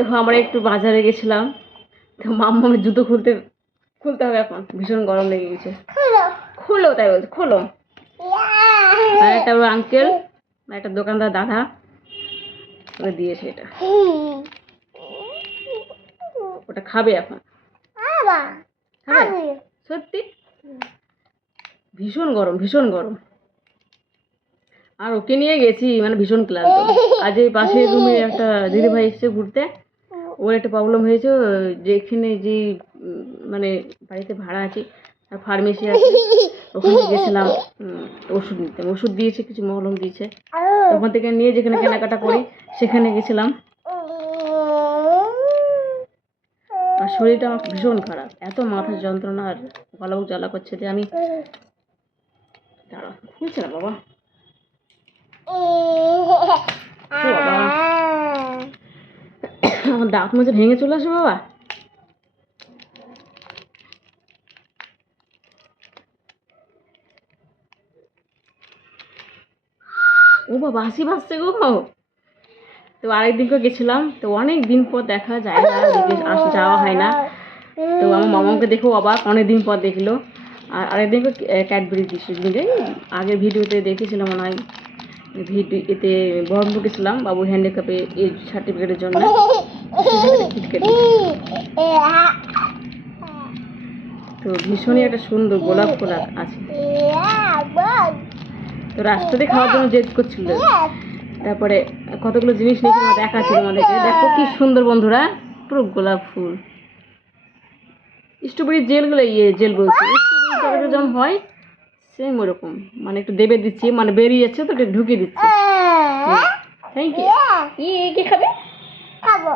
তো আমরা একটু বাজারে গেছিলাম, তো মাম্মামের জুতো খুলতে হবে, এখন ভীষণ গরম লেগে গেছে। খোলো, তাই বলছে খোলো। আর একটা আঙ্কেল, একটা দোকানদার দাদা ওকে দিয়েছে এটা, ওটা খাবে এখন। খাবে সত্যি? ভীষণ গরম, ভীষণ গরম। আর ওকে নিয়ে গেছি, মানে ভীষণ ক্লান্ত। আজ এই পাশের রুমে একটা দিদিভাই এসেছে ঘুরতে, ওর একটা প্রবলেম হয়েছে, যেখানে যে মানে বাড়িতে ভাড়া আছে আর ফার্মেসি আছে, ওখানে গেছিলাম ওষুধ নিতে। ওষুধ দিয়েছে, কিছু মলম দিয়েছে, তখন থেকে নিয়ে যেখানে কেনাকাটা করি সেখানে গেছিলাম। আর শরীরটা আমার ভীষণ খারাপ, এত মাথার যন্ত্রণা আর গলাও জ্বালা করছে যে আমি দাঁড়া খুলছে না বাবা। আমার দাঁত মাঝে ভেঙে চলে আসে বাবা। ও বাবা হাসি ভাসছে গো। তো আরেকদিনকে গেছিলাম, তো অনেক দিন পর দেখা যায় না, যাওয়া হয় না। তো আমার মামাকে দেখেও অবাক, অনেক দিন পর দেখলো। আর আরেকদিনকে ক্যাডবেরি দিয়েছিল, আগের ভিডিওতে দেখেছিলাম মনে হয়, এতে বহরমপুর গেছিলাম বাবুর হ্যান্ডিক্যাপে এজ সার্টিফিকেটের জন্য, তো ভীষণই একটা সুন্দর গোলাপ ফুল আছে। তো রাস্তাতে খাওয়ার জন্য জেদ করছিল, তারপরে কতগুলো জিনিস নিয়েছিল, দেখাচ্ছিল আমাদেরকে। দেখো কি সুন্দর বন্ধুরা, পুরো গোলাপ ফুল। স্ট্রবেরি জেলগুলো জেল বলছি, স্ট্রবেরি জলটা যেমন হয় সেম ওরকম, মানে একটু দেবে দিচ্ছি, মানে বেরিয়ে যাচ্ছে তো একটু ঢুকিয়ে দিচ্ছি। Thank you. কি খাবে? খাবো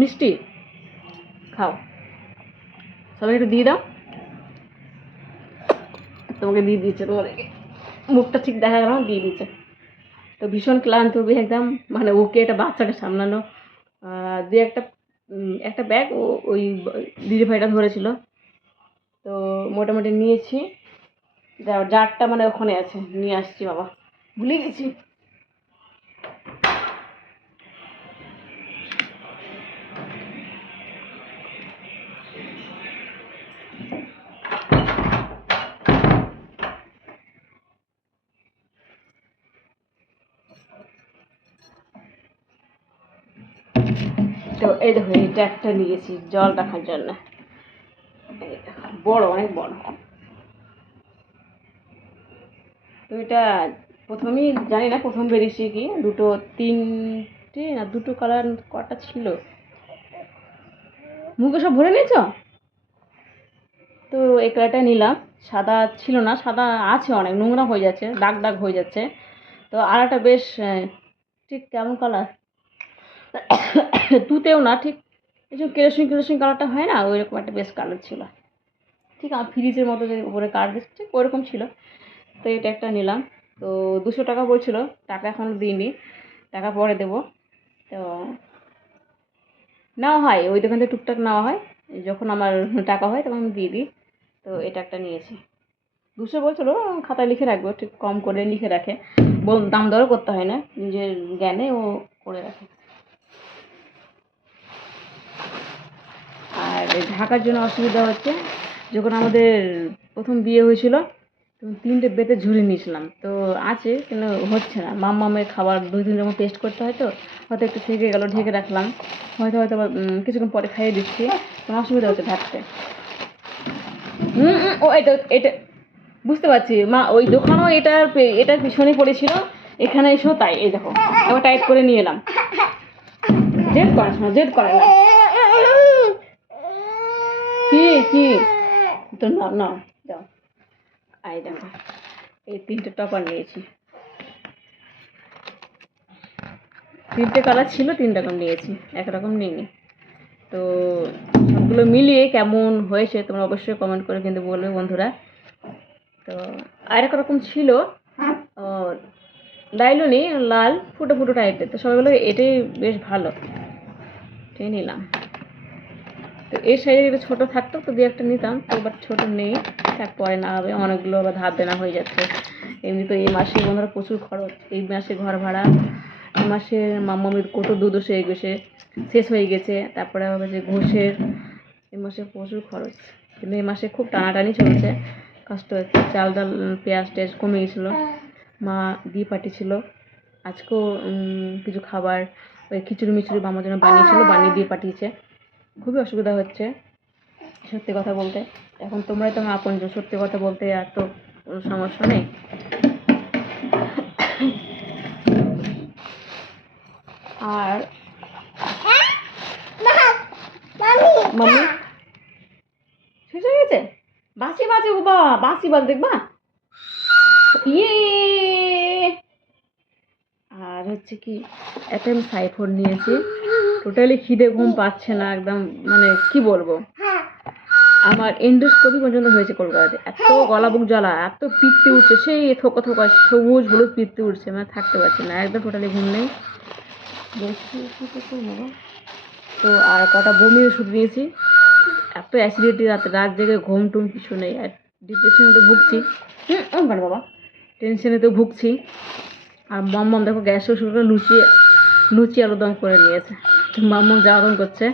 মিষ্টি, খাও। সবাই একটু দিয়ে দাও। তোমাকে দিয়ে দিচ্ছে, তোমাদেরকে মুখটা ঠিক দেখা গেল, দিয়ে দিচ্ছে। তো ভীষণ ক্লান্ত একদম, মানে ওকে একটা বাচ্চাকে সামলানো, দিয়ে একটা ব্যাগ ওই দিদিভাইটা ধরেছিল, তো মোটামুটি নিয়েছি। জারটা মানে ওখানে আছে, নিয়ে আসছি বাবা, ভুলে গেছি। তো এই দেখো, এইটা একটা নিয়েছি জল রাখার জন্য, বড়, অনেক বড়। তো এটা প্রথমেই জানি না, প্রথম বেরিয়েছি কি তিনটে না দুটো কালার কটা ছিল, মুখে সব ভরে নিয়েছ। তো এই কালারটা নিলাম, সাদা ছিল না, সাদা আছে, অনেক নোংরা হয়ে যাচ্ছে, দাগ দাগ হয়ে যাচ্ছে। তো আর একটা বেশ ঠিক কেমন কালার, তুতেও না ঠিক, এই যে কেরোসিন কেরোসিন কালারটা হয় না, ওই রকম একটা বেশ কালার ছিল, ঠিক আমার ফ্রিজের মতো যে উপরে কালার দিচ্ছে ঠিক ওরকম ছিল। তো এটা একটা নিলাম। তো 200 টাকা বলছিল, টাকা এখনও দিইনি, টাকা পরে দেবো। তো নেওয়া হয় ওই দোকান থেকে, টুকটাক নেওয়া হয়, যখন আমার টাকা হয় তখন আমি দিয়ে দিই। তো এটা একটা নিয়েছি, 200 বলছিল, খাতায় লিখে রাখবো, ঠিক কম করে লিখে রাখে, দাম দরও করতে হয় না, নিজের জ্ঞানে ও করে রাখে। আর ঢাকার জন্য অসুবিধা হচ্ছে, যখন আমাদের প্রথম বিয়ে হয়েছিল তখন 3টে বেতে ঝুড়ি নিয়েছিলাম, তো আছে কিন্তু হচ্ছে না। মামের খাবার 2 দিন যখন টেস্ট করতে হয়, তো হয়তো একটু থেকে গেল, ঢেকে রাখলাম, হয়তো কিছুক্ষণ পরে খাইয়ে দিচ্ছি, তখন অসুবিধা হচ্ছে ঢাকতে। ও এটা বুঝতে পারছি মা, ওই দোকানও এটার পিছনে পড়েছিল, এখানে এসেও তাই। এই দেখো, আবার টাইট করে নিয়ে এলাম। জেদ করে না, জেদ করে না। কি তো না যাও। এই দেখো, এই 3টে টপার নিয়েছি, 3টে কালার ছিল, 3 রকম নিয়েছি, একরকম নিইনি। তো সবগুলো মিলিয়ে কেমন হয়েছে তোমরা অবশ্যই কমেন্ট করে কিন্তু বলবে বন্ধুরা। তো আর এক রকম ছিল লাইলনি, লাল ফুটো ফুটো টাইপের, তো সবাই বলে এটাই বেশ ভালো, এটাই নিলাম। তো এর সাইজে একটু ছোটো থাকতো তো 2-একটা নিতাম, তো বাট ছোটো নেই, থাক পরে না হবে, অনেকগুলো আবার ধার দেনা হয়ে যাচ্ছে। এমনি তো এই মাসে বন্ধুরা প্রচুর খরচ, এই মাসে ঘর ভাড়া, এই মাসে মাম্মামির কত দুধ এসে শেষ হয়ে গেছে। তারপরে আবার যে ঘুষের এই মাসে প্রচুর খরচ, কিন্তু এই মাসে খুব টানাটানি চলছে, কষ্ট হচ্ছে। চাল ডাল পেঁয়াজ টেয়াজ কমে গেছিলো, মা দিয়ে পাঠিয়েছিল। আজকেও কিছু খাবার ওই খিচুড়ি মিচুড়ি আমার জন্য বানিয়েছিল, বানিয়ে দিয়ে পাঠিয়েছে। খুবই অসুবিধা হচ্ছে সত্যি কথা বলতে। এখন তোমরাই তো আমার আপনজন, সত্যি কথা বলতে আর তো কোনো সমস্যা নেই। আর মাম্মি শেষ হয়ে গেছে, বাঁচি বাঁচি ও বাবা, বাঁচি বাজ দেখবা। ইয়ে আর হচ্ছে কি, একটা আমি সাইফোন নিয়েছি, টোটালি খিদে ঘুম পাচ্ছে না একদম, মানে কি বলবো। আমার এন্ডোস্কোপি পর্যন্ত হয়েছে কলকাতাতে, এত গলা বুক জ্বালা, এত পিত্তি উঠছে, সেই থোকা থোকা সবুজ হলুদ পিত্তি উঠছে, মানে থাকতে পারছি না একদম, টোটালি ঘুম নেই। দেখছি কি করবো। তো আর কটা বমি ওষুধ নিয়েছি, এত অ্যাসিডিটি, রাত জেগে ঘুম টুম কিছু নেই, আর ডিপ্রেশনে তো ভুগছি। মানে বাবা টেনশনে তো ভুগছি। আর মাম্মাম দেখো গ্যাস ওষুধটা লুচি আলুদম করে নিয়েছে, তো মাম্মাম জ্বালাতন করছে।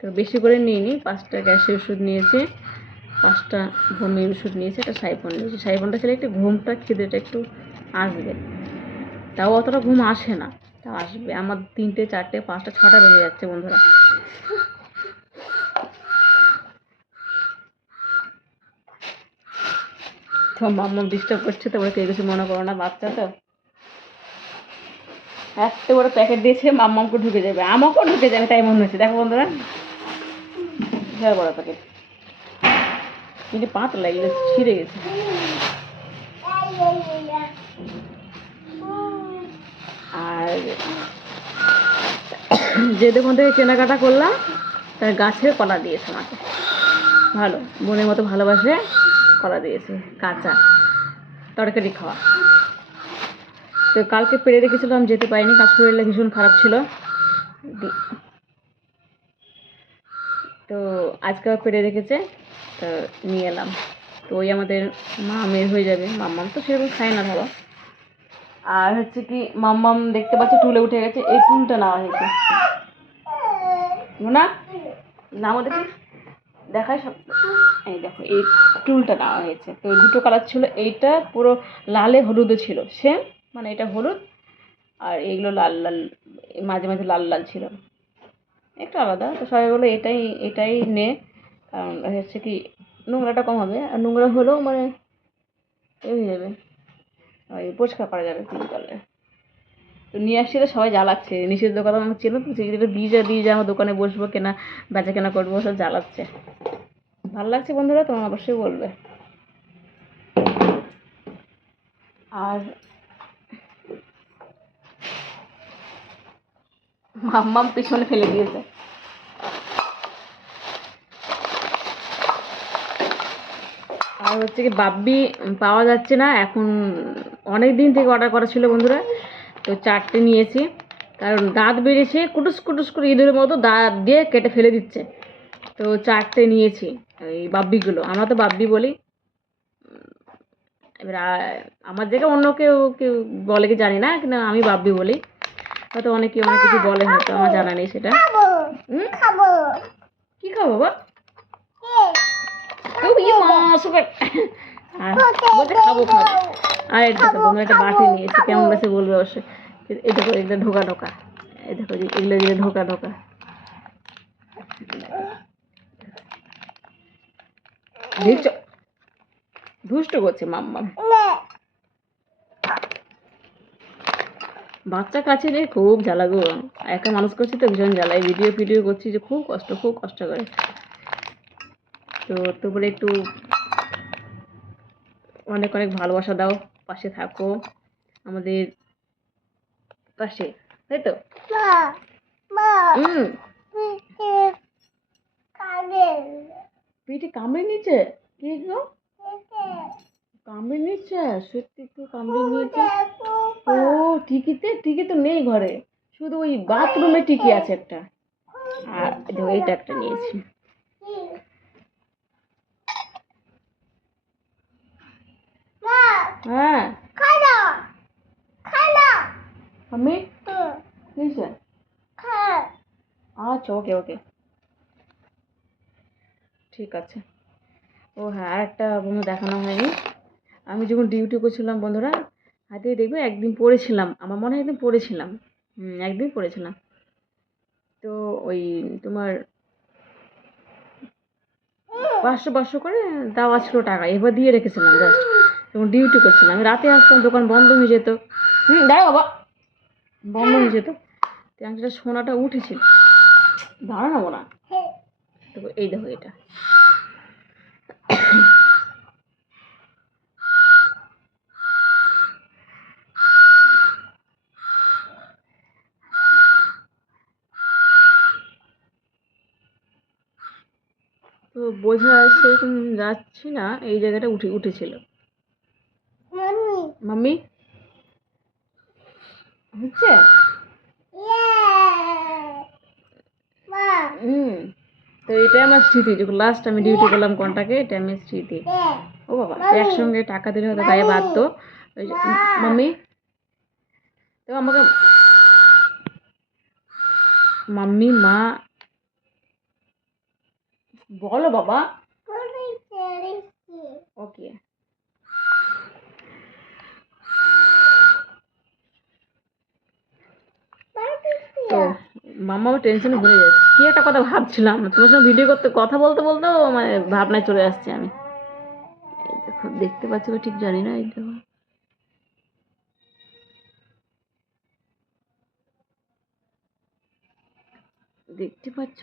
তো বেশি করে নিইনি, 5টা গ্যাসের ওষুধ নিয়েছে, 5টা বমির ওষুধ নিয়েছে, একটা সাইফোন নিয়েছে। সাইফোনটা খেলে একটু ঘুমটা খিদেটা একটু আসবে, তাও অতটা ঘুম আসে না, তাও আসবে। আমার 3টে 4টে 5টা 6টা বেজে যাচ্ছে বন্ধুরা। তো মাম্মাম ডিস্টার্ব করছে, তোমরা কেউ কিছু মনে করো না, বাচ্চা তো। এত বড় প্যাকেট দিয়েছে, মাম্মামকে ঢুকে যাবে, আমাকেও ঢুকে যাবে তাই মনে হচ্ছে। দেখো বন্ধুরা, বিশাল বড় প্যাকেট, কিন্তু পাতলা, এগুলো ছিঁড়ে গেছে। আর যে দোকান থেকে কেনাকাটা করলাম তার গাছের কলা দিয়েছে আমাকে, ভালো বোনের মতো ভালোবাসে, কলা দিয়েছে কাঁচা, তরকারি খাওয়া। তো কালকে পেরে রেখেছিলাম, যেতে পারিনি, কাজ শরীরটা ভীষণ খারাপ ছিল। তো আজকে পেরে রেখেছে, তো নিয়ে এলাম। তো ওই আমাদের মা মেয়ের হয়ে যাবে, মাম্মাম তো সেরকম খায় না ধরো। আর হচ্ছে কি, মাম্মাম দেখতে পাচ্ছি টুলে উঠে গেছে, এই টুলটা নেওয়া হয়েছে না, নাম দেখি দেখায় সব। এই দেখো এই টুলটা নেওয়া হয়েছে। তো 2টো কালার ছিল, এইটা পুরো লালে হলুদে ছিল সেম, মানে এটা হলুদ আর এইগুলো লাল লাল, মাঝে মাঝে লাল লাল ছিল, একটু আলাদা। তো সবাই বলে এটাই এটাই নে, কারণ হচ্ছে কি নোংরাটা কম হবে, আর নোংরা হলেও মানে এ হয়ে যাবে, ওই পরিষ্কার করা যাবে ক্লিন করলে। তো নিয়ে আসছি, তো সবাই জ্বালাচ্ছে, নিষেধ দোকান আমার ছিল তো, সেগুলো দিয়ে যা আমার দোকানে বসবো, বেচা কেনা করবো, সব জ্বালাচ্ছে। ভালো লাগছে বন্ধুরা, তোমরা অবশ্যই বলবে। আর মাম্মাম পিছনে ফেলে দিয়েছে। আর হচ্ছে কি, বাব্বি পাওয়া যাচ্ছে না এখন, অনেক দিন থেকে অর্ডার করা ছিল বন্ধুরা। তো 4টে নিয়েছি, কারণ দাঁত বেরিয়েছে, কুটুস কুটুস করে ইঁদুরের মতো দাঁত দিয়ে কেটে ফেলে দিচ্ছে। তো 4টে নিয়েছি, এই বাব্বিগুলো, আমরা তো বাব্বি বলি। এবার আমার জায়গায় অন্য কেউ কেউ বলে কি জানি না, কিন্তু আমি বাব্বি বলি, হয়তো অনেকে অনেক কিছু বলে, হয়তো আমার জানা নেই সেটা। কি খাবো বাবা, বলছে খাবো খাবো। আর এটা তো বন্ধুরা একটা বাটি নিয়েছি, কেমন কাছে বলবে অবশ্যই। এটা করে এগুলো ঢোকা ঢোকা, এই দেখো এগুলো দিয়ে ঢোকা ঢোকা, দেখছো দুষ্ট করছে মাম্মাম। বাচ্চা কাছে রে খুব জ্বালা গো, একা মানুষ করছি তো ভীষণ জ্বালাই, ভিডিও করছি যে খুব কষ্ট করে। তো তোমরা একটু অনেক অনেক ভালোবাসা দাও, পাশে থাকো আমাদের পাশে, তাই তো। পিঠে কামড়ে নিচ্ছে, কি গো কামড়ে নিচ্ছে, সত্যি তো কামড়ে নিয়েছে। ও টিকি তো নেই ঘরে, শুধু ওই বাথরুমে টিকি আছে একটা, আর এইটা একটা নিয়েছি। হ্যাঁ আমি আচ্ছা, ওকে ওকে, ঠিক আছে। ও হ্যাঁ, আর একটা বন্ধু দেখানো হয়নি। আমি যখন ডিউটি করছিলাম বন্ধুরা, হাতে দেখবে একদিন পড়েছিলাম, আমার মনে হয় একদিন পড়েছিলাম, একদিন পড়েছিলাম। তো ওই তোমার 500 করে দেওয়া ছিল টাকা, এবার দিয়ে রেখেছিলাম জাস্ট তখন ডিউটি করছিলাম। আমি রাতে আসতাম, দোকান বন্ধ হয়ে যেত। দাঁড়া বাবা, বন্ধ হয়ে যেত। তো একটা সোনাটা উঠেছিল, দাঁড়ানো না। তো এই দেখো এটা, তো বোঝা সেরকম যাচ্ছে না, এই জায়গাটা উঠেছিল। মাম্মি হচ্ছে তো এটাই আমার স্মৃতি, যখন লাস্ট আমি ডিউটি করলাম কন্টাকে, এটা আমার স্মৃতি। ও বাবা, তো একসঙ্গে টাকা দিলে হয়তো গায়ে বাঁধতো। ওই যে মাম্মি, তো আমাকে মাম্মি মা বলো বাবা, ওকে। তো মাম্মাও টেনশনে ভুলে যাচ্ছে, কি একটা কথা ভাবছিলাম, তোমার সঙ্গে ভিডিও করতে কথা বলতে বলতেও মানে ভাবনায় চলে আসছে আমি। এই দেখো, দেখতে পাচ্ছ বা ঠিক জানি না, এই দেখো, দেখতে পাচ্ছ?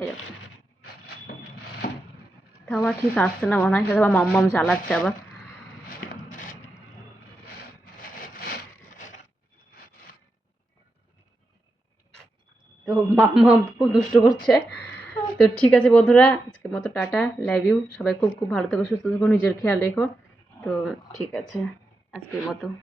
এই দেখো, তা আবার ঠিক আসছে না মনে হয়, সেটা আবার মাম্মাম চালাচ্ছে আবার। তো মাম্মাম খুব দুষ্ট করছে। তো ঠিক আছে বন্ধুরা, আজকের মতো টাটা, লাভ ইউ। সবাই খুব খুব ভালো থেকো, সুস্থ থেকো, নিজের খেয়াল রেখো। তো ঠিক আছে আজকের মতো।